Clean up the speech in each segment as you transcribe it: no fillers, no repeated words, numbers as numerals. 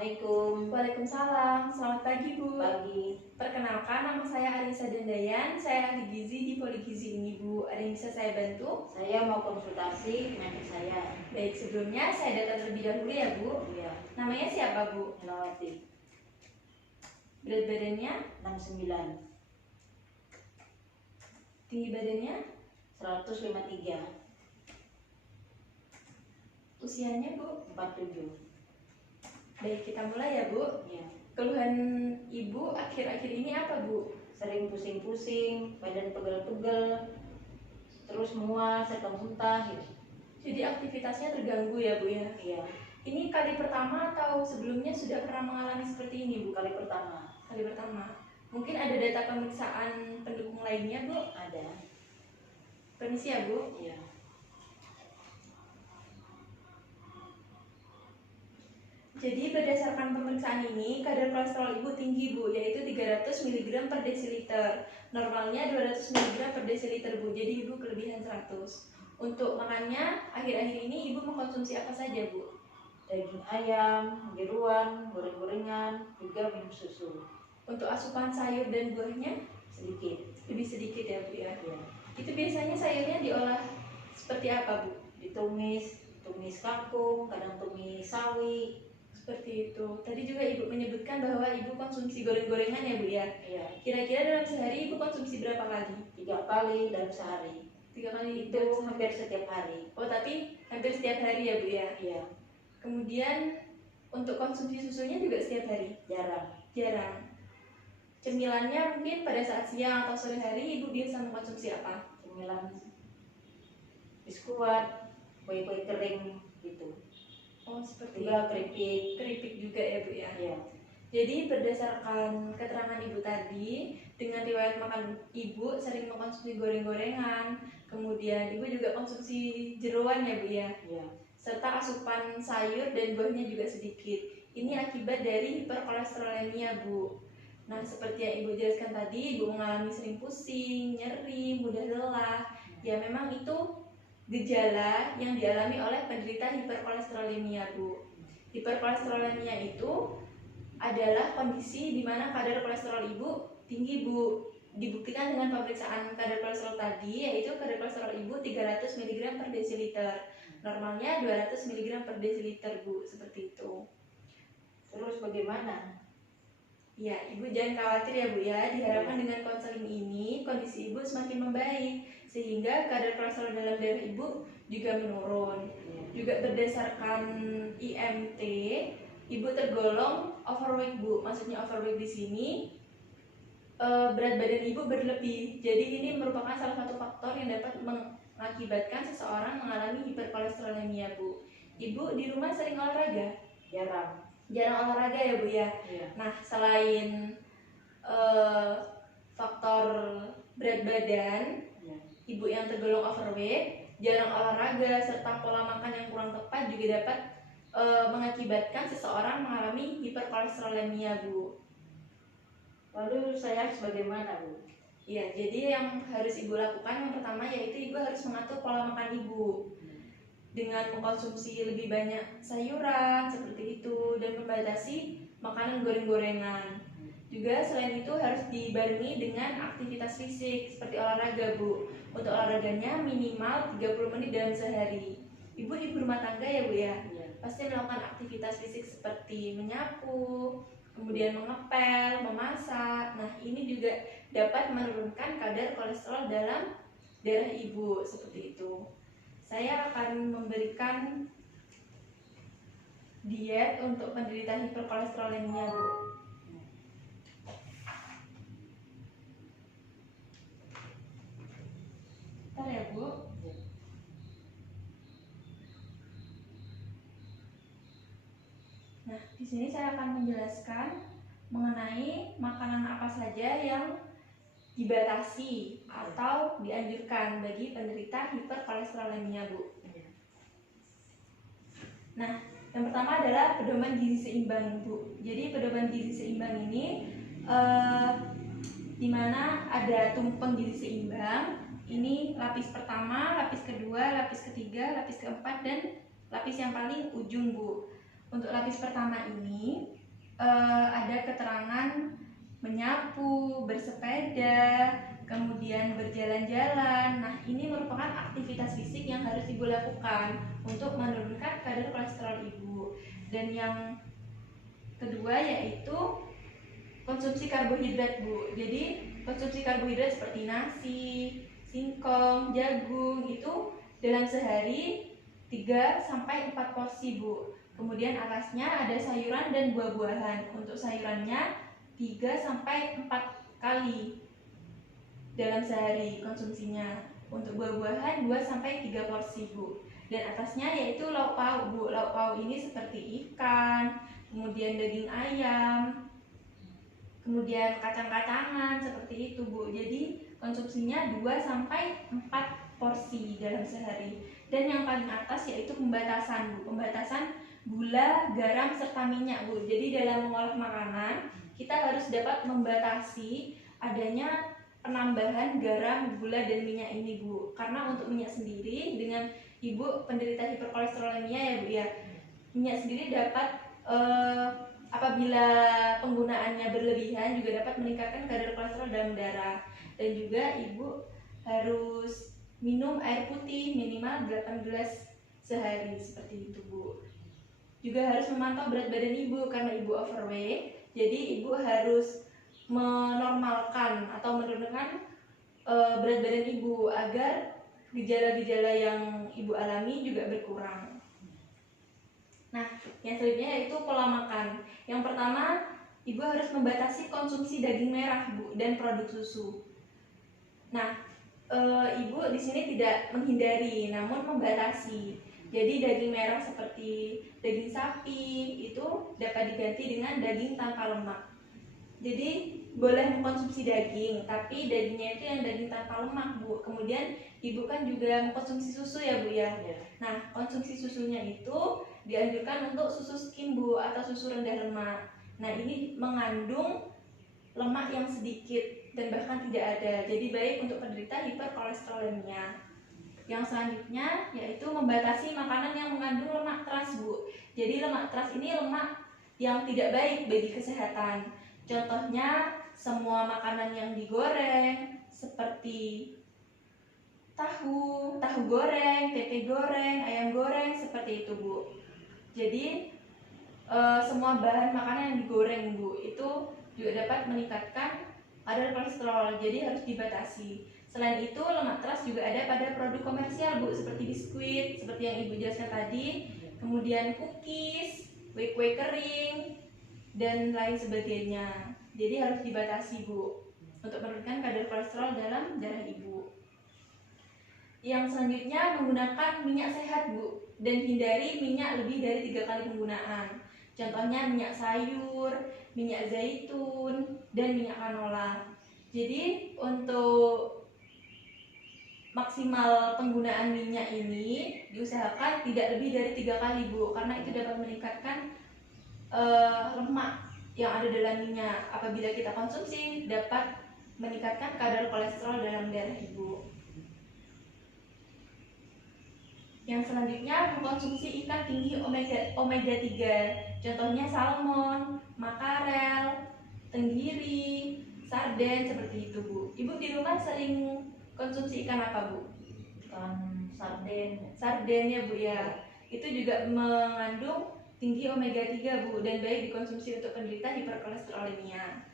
Assalamualaikum. Waalaikumsalam, selamat pagi Bu. Pagi. Perkenalkan, nama saya Arisa Dandayan, saya ahli gizi di Poligizi ini Bu. Ada yang bisa saya bantu? Saya mau konsultasi penyakit saya. Baik, sebelumnya saya data terlebih dahulu ya Bu. Iya. Namanya siapa Bu? Melawati. Berat badannya? 69. Tinggi badannya? 153. Usianya Bu? 47. Baik, kita mulai ya Bu. Iya. Keluhan Ibu akhir-akhir ini apa Bu? Sering pusing-pusing, badan pegel-pegel, terus mual, serta muntah gitu. Jadi aktivitasnya terganggu ya Bu ya? Iya. Ini kali pertama atau sebelumnya sudah pernah mengalami seperti ini Bu? Kali pertama. Kali pertama. Mungkin ada data pemeriksaan pendukung lainnya Bu? Ada. Permisi ya Bu. Iya. Jadi berdasarkan pemeriksaan ini, kadar kolesterol Ibu tinggi Bu, yaitu 300 mg per desiliter. Normalnya 200 mg per desiliter Bu, jadi Ibu kelebihan 100. Untuk makannya, akhir-akhir ini Ibu mengkonsumsi apa saja Bu? Daging ayam, jeruan, goreng-gorengan, juga minum susu. Untuk asupan sayur dan buahnya? Sedikit. Lebih sedikit ya Bu ya? Iya. Itu biasanya sayurnya diolah seperti apa Bu? Ditumis kangkung, kadang tumis sawi. Seperti itu. Tadi juga Ibu menyebutkan bahwa Ibu konsumsi goreng-gorengan ya Bu ya? Iya. Kira-kira dalam sehari Ibu konsumsi berapa kali? 3 kali dalam sehari. 3 kali Itu dalam sehari. hampir setiap hari. Oh, tapi hampir setiap hari ya Bu ya? Iya. Kemudian untuk konsumsi susunya juga setiap hari? Jarang. Cemilannya mungkin pada saat siang atau sore hari Ibu biasa mengkonsumsi apa? Cemilan biskuat, kue-kue kering gitu. Oh, seperti Juga keripik. keripik juga ya Bu ya? Iya. Jadi berdasarkan keterangan Ibu tadi, dengan riwayat makan Ibu sering mengkonsumsi goreng-gorengan, kemudian Ibu juga konsumsi jeroan ya Bu ya? Iya. Serta asupan sayur dan buahnya juga sedikit. Ini akibat dari hiperkolesterolemia Bu. Nah, seperti yang Ibu jelaskan tadi, Ibu mengalami sering pusing, nyeri, mudah lelah. Ya memang itu gejala yang dialami oleh penderita hiperkolesterolemia Bu. Hiperkolesterolemia itu adalah kondisi di mana kadar kolesterol Ibu tinggi Bu. Dibuktikan dengan pemeriksaan kadar kolesterol tadi, yaitu kadar kolesterol Ibu 300 mg per desiliter. Normalnya 200 mg per desiliter Bu, seperti itu. Terus bagaimana? Ya, Ibu jangan khawatir ya Bu ya. Diharapkan dengan konseling ini kondisi Ibu semakin membaik sehingga kadar kolesterol dalam darah Ibu juga menurun. Iya. Juga berdasarkan IMT, Ibu tergolong overweight Bu. Maksudnya overweight di sini berat badan Ibu berlebih. Jadi ini merupakan salah satu faktor yang dapat mengakibatkan seseorang mengalami hiperkolesterolemia Bu. Ibu di rumah sering olahraga? Jarang. Jarang olahraga ya Bu ya? Iya. Nah, selain faktor berat badan, Iya. Ibu yang tergolong overweight, jarang olahraga, serta pola makan yang kurang tepat juga dapat mengakibatkan seseorang mengalami hiperkolesterolemia Bu. Lalu saya harus bagaimana Bu? Ya, jadi yang harus Ibu lakukan yang pertama yaitu Ibu harus mengatur pola makan Ibu dengan mengkonsumsi lebih banyak sayuran seperti itu dan membatasi makanan goreng-gorengan. Juga selain itu harus dibarengi dengan aktivitas fisik seperti olahraga Bu. Untuk olahraganya minimal 30 menit dalam sehari. Ibu ibu rumah tangga ya Bu ya? Iya. Pasti melakukan aktivitas fisik seperti menyapu, kemudian mengepel, memasak. Nah, ini juga dapat menurunkan kadar kolesterol dalam darah Ibu seperti itu. Saya akan memberikan diet untuk penderita hiperkolesterolemia Bu. Bentar ya Bu. Nah, di sini saya akan menjelaskan mengenai makanan apa saja yang dibatasi atau dianjurkan bagi penderita hiperkolesterolemia Bu. Nah, yang pertama adalah pedoman gizi seimbang Bu. Jadi pedoman gizi seimbang ini di mana ada tumpeng gizi seimbang. Ini lapis pertama, lapis kedua, lapis ketiga, lapis keempat, dan lapis yang paling ujung Bu. Untuk lapis pertama ini ada keterangan menyapu, bersepeda, kemudian berjalan-jalan. Nah, ini merupakan aktivitas fisik yang harus ibu lakukan untuk menurunkan kadar kolesterol ibu. Dan yang kedua yaitu konsumsi karbohidrat, Bu. Jadi konsumsi karbohidrat seperti nasi, singkong, jagung itu dalam sehari 3 sampai 4 porsi, Bu. Kemudian atasnya ada sayuran dan buah-buahan. Untuk sayurannya 3 sampai 4 kali dalam sehari konsumsinya. Untuk buah-buahan 2 sampai 3 porsi, Bu. Dan atasnya yaitu lauk pauk, Bu. Lauk pauk ini seperti ikan, kemudian daging ayam, kemudian kacang-kacangan seperti itu, Bu. Jadi konsumsinya 2 sampai 4 porsi dalam sehari. Dan yang paling atas yaitu pembatasan, Bu. Pembatasan gula, garam serta minyak, Bu. Jadi dalam mengolah makanan kita harus dapat membatasi adanya penambahan garam, gula dan minyak ini, Bu. Karena untuk minyak sendiri, dengan ibu penderita hiperkolesterolemia ya, Bu ya, minyak sendiri dapat apabila penggunaannya berlebihan juga dapat meningkatkan kadar kolesterol dalam darah. Dan juga ibu harus minum air putih minimal 8 gelas sehari seperti itu, Bu. Juga harus memantau berat badan ibu karena ibu overweight. Jadi ibu harus menormalkan atau menurunkan berat badan ibu agar gejala-gejala yang ibu alami juga berkurang. Nah, yang selanjutnya yaitu pola makan. Yang pertama, ibu harus membatasi konsumsi daging merah, Bu, dan produk susu. Nah, ibu di sini tidak menghindari, namun membatasi. Jadi daging merah seperti daging sapi itu dapat diganti dengan daging tanpa lemak. Jadi boleh mengkonsumsi daging, tapi dagingnya itu yang daging tanpa lemak, Bu. Kemudian ibu kan juga mengkonsumsi susu ya, Bu ya. Nah, konsumsi susunya itu dianjurkan untuk susu skim, Bu, atau susu rendah lemak. Nah, ini mengandung lemak yang sedikit dan bahkan tidak ada. Jadi baik untuk penderita hiperkolesterolemia. Yang selanjutnya yaitu membatasi makanan yang mengandung lemak trans, Bu. Jadi lemak trans ini lemak yang tidak baik bagi kesehatan. Contohnya semua makanan yang digoreng seperti tahu goreng, tempe goreng, ayam goreng seperti itu, Bu. Jadi semua bahan makanan yang digoreng, Bu, itu juga dapat meningkatkan kadar kolesterol. Jadi harus dibatasi. Selain itu, lemak trans juga ada pada produk komersial, Bu, seperti biskuit, seperti yang Ibu jelaskan tadi, kemudian cookies, kue-kue kering, dan lain sebagainya. Jadi harus dibatasi, Bu, untuk menurunkan kadar kolesterol dalam darah ibu. Yang selanjutnya menggunakan minyak sehat, Bu, dan hindari minyak lebih dari 3 kali penggunaan. Contohnya minyak sayur, minyak zaitun, dan minyak canola. Jadi untuk maksimal penggunaan minyak ini diusahakan tidak lebih dari 3 kali, Bu, karena itu dapat meningkatkan lemak yang ada dalam minyak. Apabila kita konsumsi dapat meningkatkan kadar kolesterol dalam darah ibu. Yang selanjutnya mengkonsumsi ikan tinggi omega 3. Contohnya salmon, makarel, tenggiri, sarden seperti itu, Bu. Ibu di rumah sering konsumsi ikan apa, Bu? Ikan sarden. Sarden ya, Bu ya. Itu juga mengandung tinggi omega 3, Bu, dan baik dikonsumsi untuk penderita hiperkolesterolemia.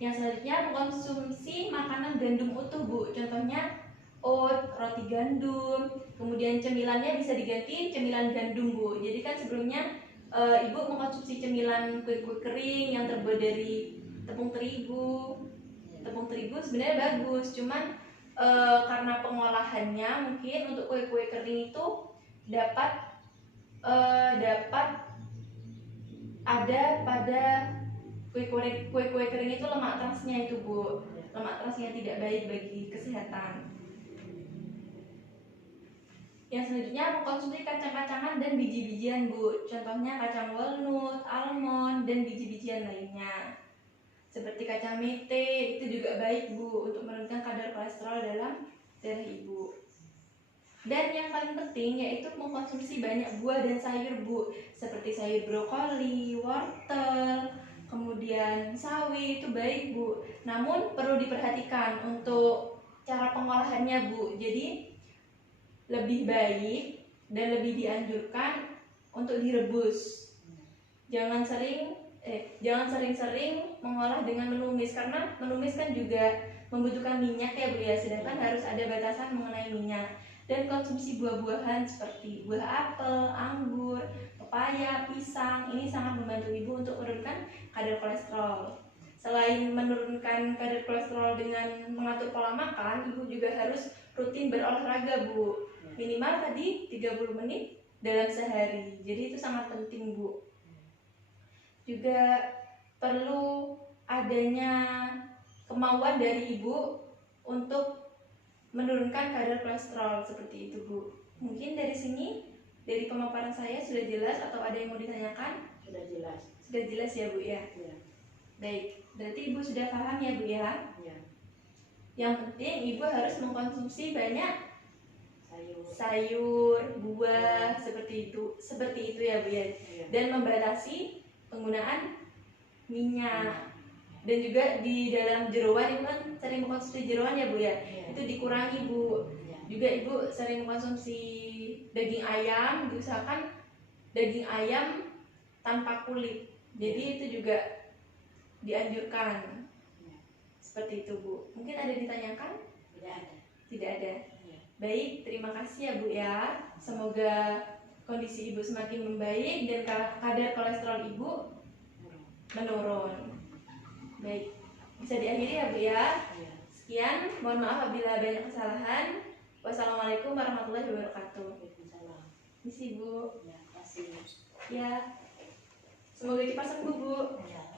Yang selanjutnya mengkonsumsi makanan gandum utuh, Bu. Contohnya oat, roti gandum, kemudian cemilannya bisa diganti cemilan gandum, Bu. Jadi kan sebelumnya ibu mengkonsumsi cemilan kue-kue kering yang terbuat dari tepung terigu. Tepung terigu sebenarnya bagus, cuman karena pengolahannya mungkin untuk kue-kue kering itu dapat ada pada kue-kue kering itu lemak transnya itu, Bu. Lemak trans yang tidak baik bagi kesehatan. Yang selanjutnya mengkonsumsi kacang-kacangan dan biji-bijian, Bu. Contohnya kacang walnut, almond, dan biji-bijian lainnya. Seperti kacang mete, itu juga baik, Bu, untuk menurunkan kadar kolesterol dalam darah ibu. Dan yang paling penting yaitu mengkonsumsi banyak buah dan sayur, Bu. Seperti sayur brokoli, wortel, kemudian sawi, itu baik, Bu. Namun perlu diperhatikan untuk cara pengolahannya, Bu. Jadi lebih baik dan lebih dianjurkan untuk direbus. Jangan sering-sering mengolah dengan menumis, karena menumis kan juga membutuhkan minyak ya, Bu ya. Sedangkan harus ada batasan mengenai minyak. Dan konsumsi buah-buahan seperti buah apel, anggur, pepaya, pisang ini sangat membantu Ibu untuk menurunkan kadar kolesterol. Selain menurunkan kadar kolesterol dengan mengatur pola makan, Ibu juga harus rutin berolahraga, Bu. Minimal tadi 30 menit dalam sehari. Jadi itu sangat penting, Bu. Juga perlu adanya kemauan dari Ibu untuk menurunkan kadar kolesterol seperti itu, Bu. Mungkin dari sini, dari pemaparan saya sudah jelas atau ada yang mau ditanyakan? Sudah jelas. Sudah jelas ya, Bu ya? Iya. Baik, berarti Ibu sudah paham ya, Bu ya? Iya. Yang penting Ibu harus mengkonsumsi banyak Sayur. buah, seperti itu ya, Bu ya? Iya. Dan membatasi penggunaan minyak. Dan juga di dalam jeroan, Ibu kan sering mengkonsumsi jeroan ya, Bu ya? Iya. Itu dikurangi, Bu. Iya. Juga Ibu sering mengkonsumsi daging ayam, diusahakan daging ayam tanpa kulit. Jadi itu juga dianjurkan. Iya. Seperti itu, Bu. Mungkin ada ditanyakan? Tidak ada. Tidak ada. Iya. Baik, terima kasih ya, Bu ya. Semoga kondisi Ibu semakin membaik dan kadar kolesterol Ibu menurun. Baik, bisa diakhiri ya, Bu ya. Iya. Sekian, mohon maaf apabila banyak kesalahan. Wassalamualaikum warahmatullahi wabarakatuh. Waalaikumsalam. Misi, Bu. Ya, kasih. Ya, semoga cepat sembuh, Bu. Ya.